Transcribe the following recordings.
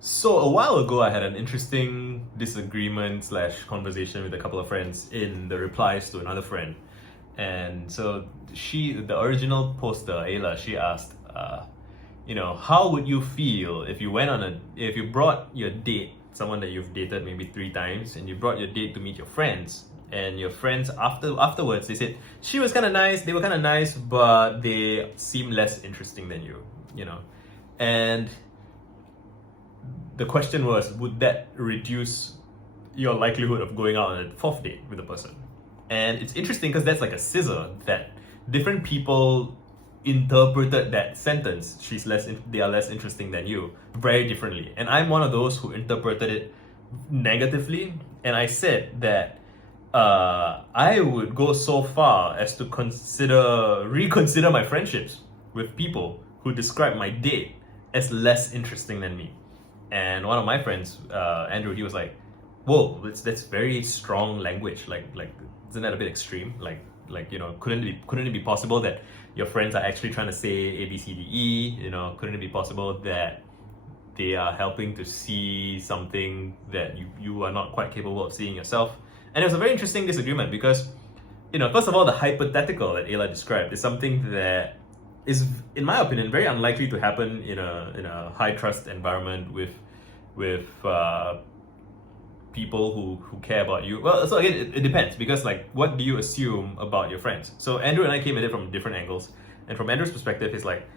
So a while ago, I had an interesting disagreement slash conversation with a couple of friends in the replies to another friend, and so the original poster, Ayla, she asked, how would you feel if you if you brought your date, someone that you've dated maybe 3 times, and you brought your date to meet your friends, and your friends afterwards they said she was kind of nice, they were kind of nice, but they seem less interesting than you, and the question was, would that reduce your likelihood of going out on a fourth date with a person? And it's interesting because that's like a scissor that different people interpreted that sentence. They are less interesting than you, very differently. And I'm one of those who interpreted it negatively. And I said that I would go so far as to reconsider my friendships with people who describe my date as less interesting than me. And one of my friends, Andrew, he was like, "Whoa, that's very strong language. Like, isn't that a bit extreme? Couldn't it be possible that your friends are actually trying to say A, B, C, D, E? Couldn't it be possible that they are helping to see something that you are not quite capable of seeing yourself?" And it was a very interesting disagreement because, first of all, the hypothetical that Ayla described is something that is, in my opinion, very unlikely to happen in a high trust environment with people who care about you. Well, so again, it depends, because like, what do you assume about your friends? So Andrew and I came at it from different angles, and from Andrew's perspective, it's like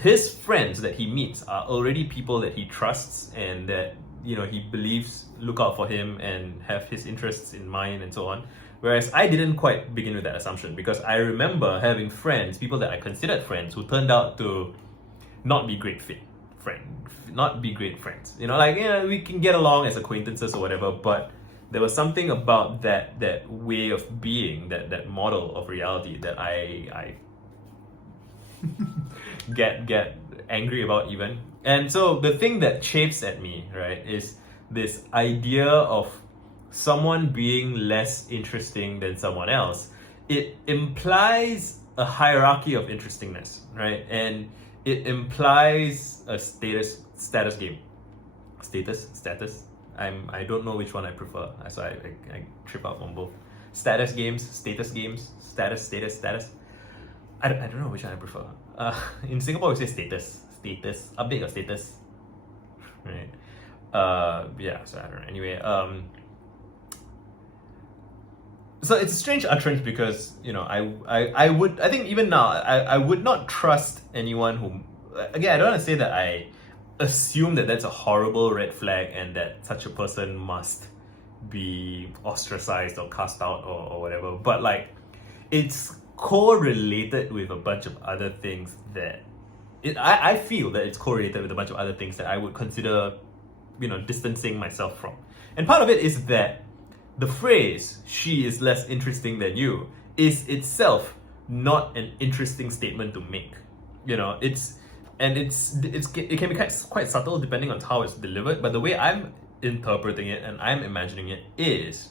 his friends that he meets are already people that he trusts and that he believes look out for him and have his interests in mind and so on. Whereas I didn't quite begin with that assumption, because I remember having friends, people that I considered friends, who turned out to not be great not be great friends. We can get along as acquaintances or whatever, but there was something about that way of being, that model of reality that I get angry about even. And so the thing that chafes at me, right, is this idea of someone being less interesting than someone else. It implies a hierarchy of interestingness, right? And it implies a status game. Status. I don't know which one I prefer, so I trip up on both. Status games, status games, status. I don't know which one I prefer. In Singapore we say status, update your status, right? Yeah. So I don't know. Anyway, so it's a strange utterance because I think even now I would not trust anyone who, again, I don't want to say that I assume that that's a horrible red flag and that such a person must be ostracized or cast out or whatever, but like, it's correlated with a bunch of other things that I feel that it's correlated with a bunch of other things that I would consider distancing myself from. And part of it is that the phrase "she is less interesting than you" is itself not an interesting statement to make. It can be quite subtle depending on how it's delivered. But the way I'm interpreting it and I'm imagining it is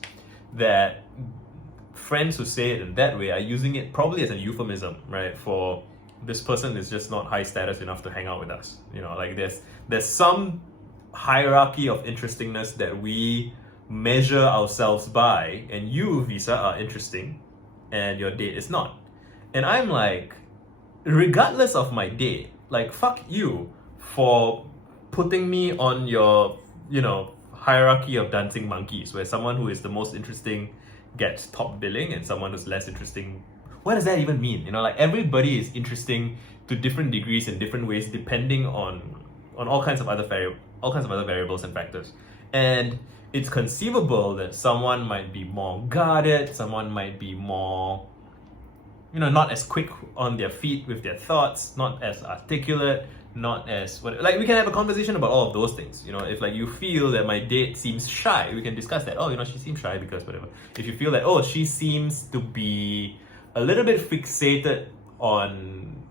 that friends who say it in that way are using it probably as a euphemism, right? For this person is just not high status enough to hang out with us. Like, there's some hierarchy of interestingness that we measure ourselves by, and you, Visa, are interesting and your date is not. And I'm like, regardless of my date, like, fuck you for putting me on your hierarchy of dancing monkeys, where someone who is the most interesting gets top billing and someone who's less interesting, what does that even mean? Like, everybody is interesting to different degrees in different ways, depending on all kinds of other variables and factors. And it's conceivable that someone might be more guarded, someone might be more, not as quick on their feet with their thoughts, not as articulate, not as like, we can have a conversation about all of those things. If like you feel that my date seems shy, we can discuss that. Oh, she seems shy because whatever. If you feel that, oh, she seems to be a little bit fixated on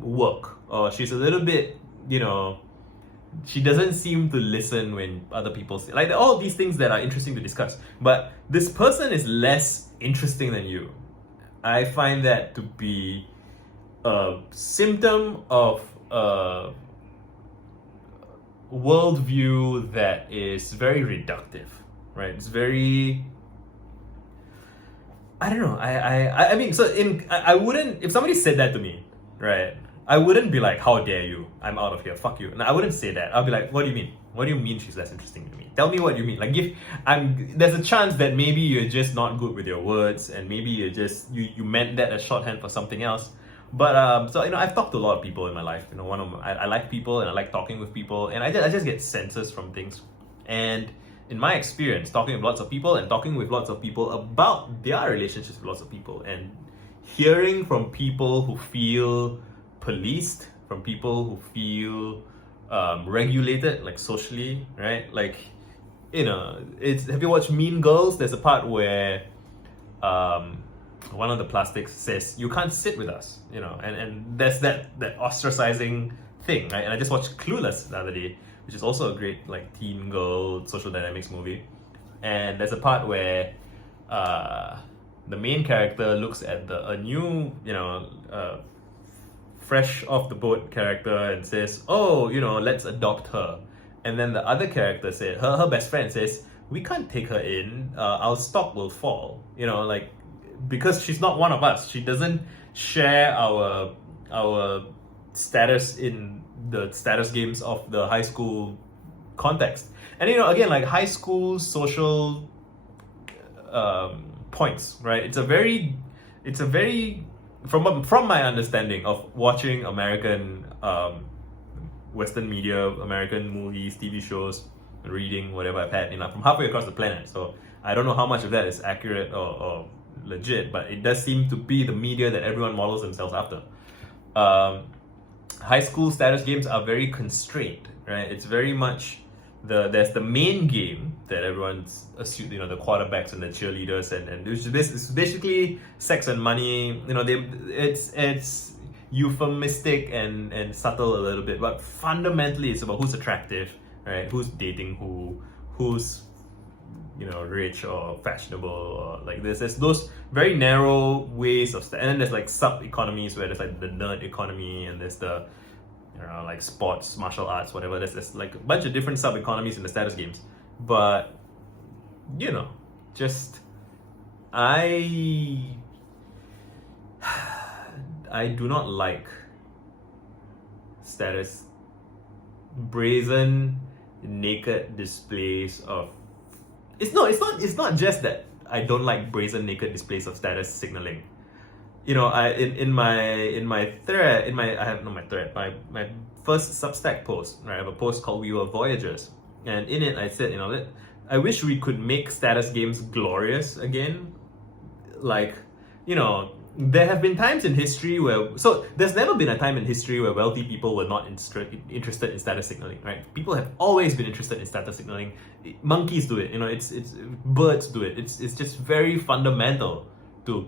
work, or she's a little bit, she doesn't seem to listen when other people say, like, all these things that are interesting to discuss. But this person is less interesting than you. I find that to be a symptom of worldview that is very reductive, right? It's very, I don't know. I mean, so I wouldn't, if somebody said that to me, right? I wouldn't be like, how dare you? I'm out of here. Fuck you. No, I wouldn't say that. I'll be like, what do you mean? What do you mean she's less interesting to me? Tell me what you mean. Like, there's a chance that maybe you're just not good with your words, and maybe you meant that as shorthand for something else. But so I've talked to a lot of people in my life. I like people and I like talking with people, and I just get senses from things. And in my experience, talking with lots of people and talking with lots of people about their relationships with lots of people, and hearing from people who feel policed, from people who feel regulated, like socially, right? Like, have you watched Mean Girls? There's a part where one of the plastics says, you can't sit with us, and there's that ostracizing thing, right? And I just watched Clueless the other day, which is also a great like teen girl social dynamics movie. And there's a part where the main character looks at a new, fresh off the boat character and says, oh, let's adopt her. And then the other character said, her best friend says, we can't take her in, our stock will fall, because she's not one of us. She doesn't share our status in the status games of the high school context. And again, like high school social points, right? It's a very from my understanding of watching American Western media, American movies, TV shows, reading whatever I've had, from halfway across the planet. So I don't know how much of that is accurate or legit, but it does seem to be the media that everyone models themselves after. High school status games are very constrained, right? It's very much there's the main game that everyone's assumed, the quarterbacks and the cheerleaders, and it's basically sex and money. It's euphemistic and subtle a little bit, but fundamentally it's about who's attractive, right? Who's dating who's rich or fashionable, or like this. There's those very narrow ways of and then there's like sub economies where there's like the nerd economy, and there's the like sports, martial arts, whatever. There's like a bunch of different sub economies in the status games. But just I do not like status brazen naked displays of it's not just that I don't like brazen naked displays of status signaling. My first Substack post, right? I have a post called We Were Voyagers, and in it I said, I wish we could make status games glorious again. Like, there have been times in history there's never been a time in history where wealthy people were not interested in status signaling, right? People have always been interested in status signaling. Monkeys do it, it's birds do it. It's just very fundamental to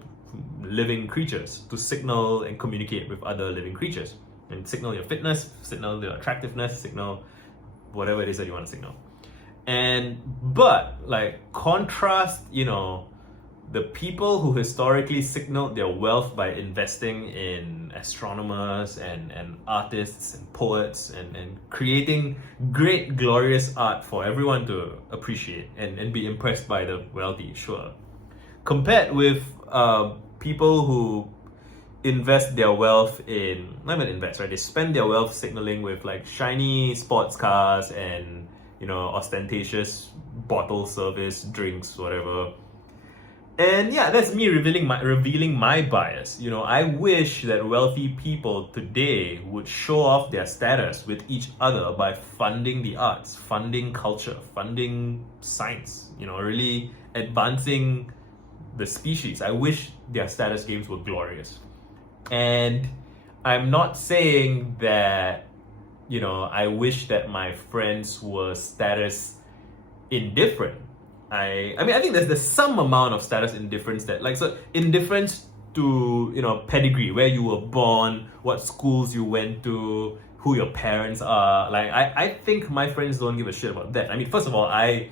living creatures to signal and communicate with other living creatures, and signal your fitness, signal your attractiveness, signal whatever it is that you want to signal. But like contrast, the people who historically signaled their wealth by investing in astronomers and artists and poets and creating great glorious art for everyone to appreciate and be impressed by the wealthy, sure. Compared with people who invest their wealth in, not even invest, right? They spend their wealth signaling with like shiny sports cars and ostentatious bottle service drinks, whatever. And yeah, that's me revealing my bias. I wish that wealthy people today would show off their status with each other by funding the arts, funding culture, funding science, really advancing the species. I wish their status games were glorious. And I'm not saying that, I wish that my friends were status indifferent. I think there's some amount of status indifference that, like, so indifference to, pedigree, where you were born, what schools you went to, who your parents are. Like, I think my friends don't give a shit about that. I mean, first of all, my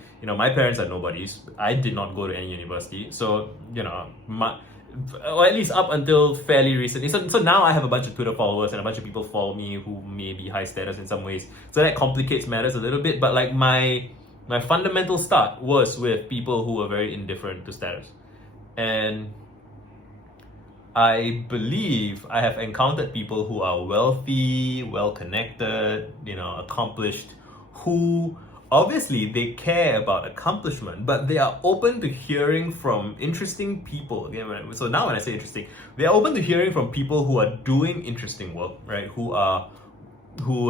parents are nobodies. I did not go to any university. So, or at least up until fairly recently. So now I have a bunch of Twitter followers and a bunch of people follow me who may be high status in some ways. So that complicates matters a little bit. But like my fundamental start was with people who were very indifferent to status. And I believe I have encountered people who are wealthy, well connected, accomplished, who obviously they care about accomplishment, but they are open to hearing from interesting people. Again, so now when I say interesting, they are open to hearing from people who are doing interesting work, right? Who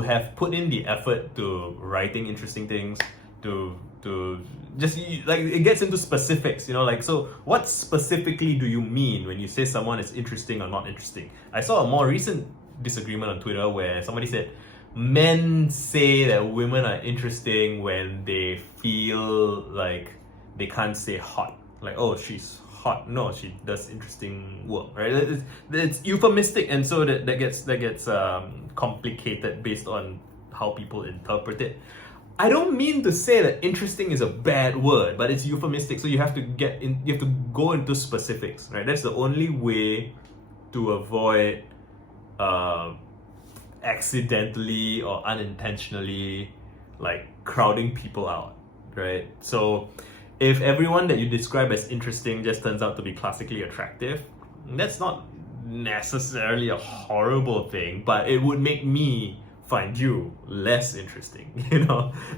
have put in the effort to writing interesting things, to just like it gets into specifics, like, so what specifically do you mean when you say someone is interesting or not interesting? I saw a more recent disagreement on Twitter where somebody said men say that women are interesting when they feel like they can't say hot, like, oh, she's hot. No, she does interesting work, right? It's euphemistic, and so that gets complicated based on how people interpret it. I don't mean to say that interesting is a bad word, but it's euphemistic, so you have to go into specifics, right? That's the only way to avoid accidentally or unintentionally like crowding people out, right? So if everyone that you describe as interesting just turns out to be classically attractive, that's not necessarily a horrible thing, but it would make me find you less interesting,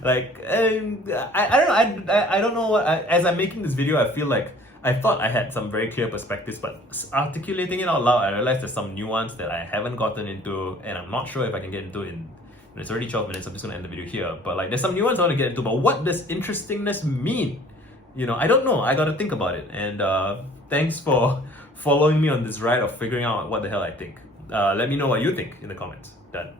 like, and I don't know what, as I'm making this video, I feel like I thought I had some very clear perspectives, but articulating it out loud, I realized there's some nuance that I haven't gotten into, and I'm not sure if I can get into it. It's already 12 minutes, I'm just gonna end the video here, but like there's some nuance I want to get into. But what does interestingness mean? I don't know. I gotta think about it. And thanks for following me on this ride of figuring out what the hell I think. Let me know what you think in the comments. Done.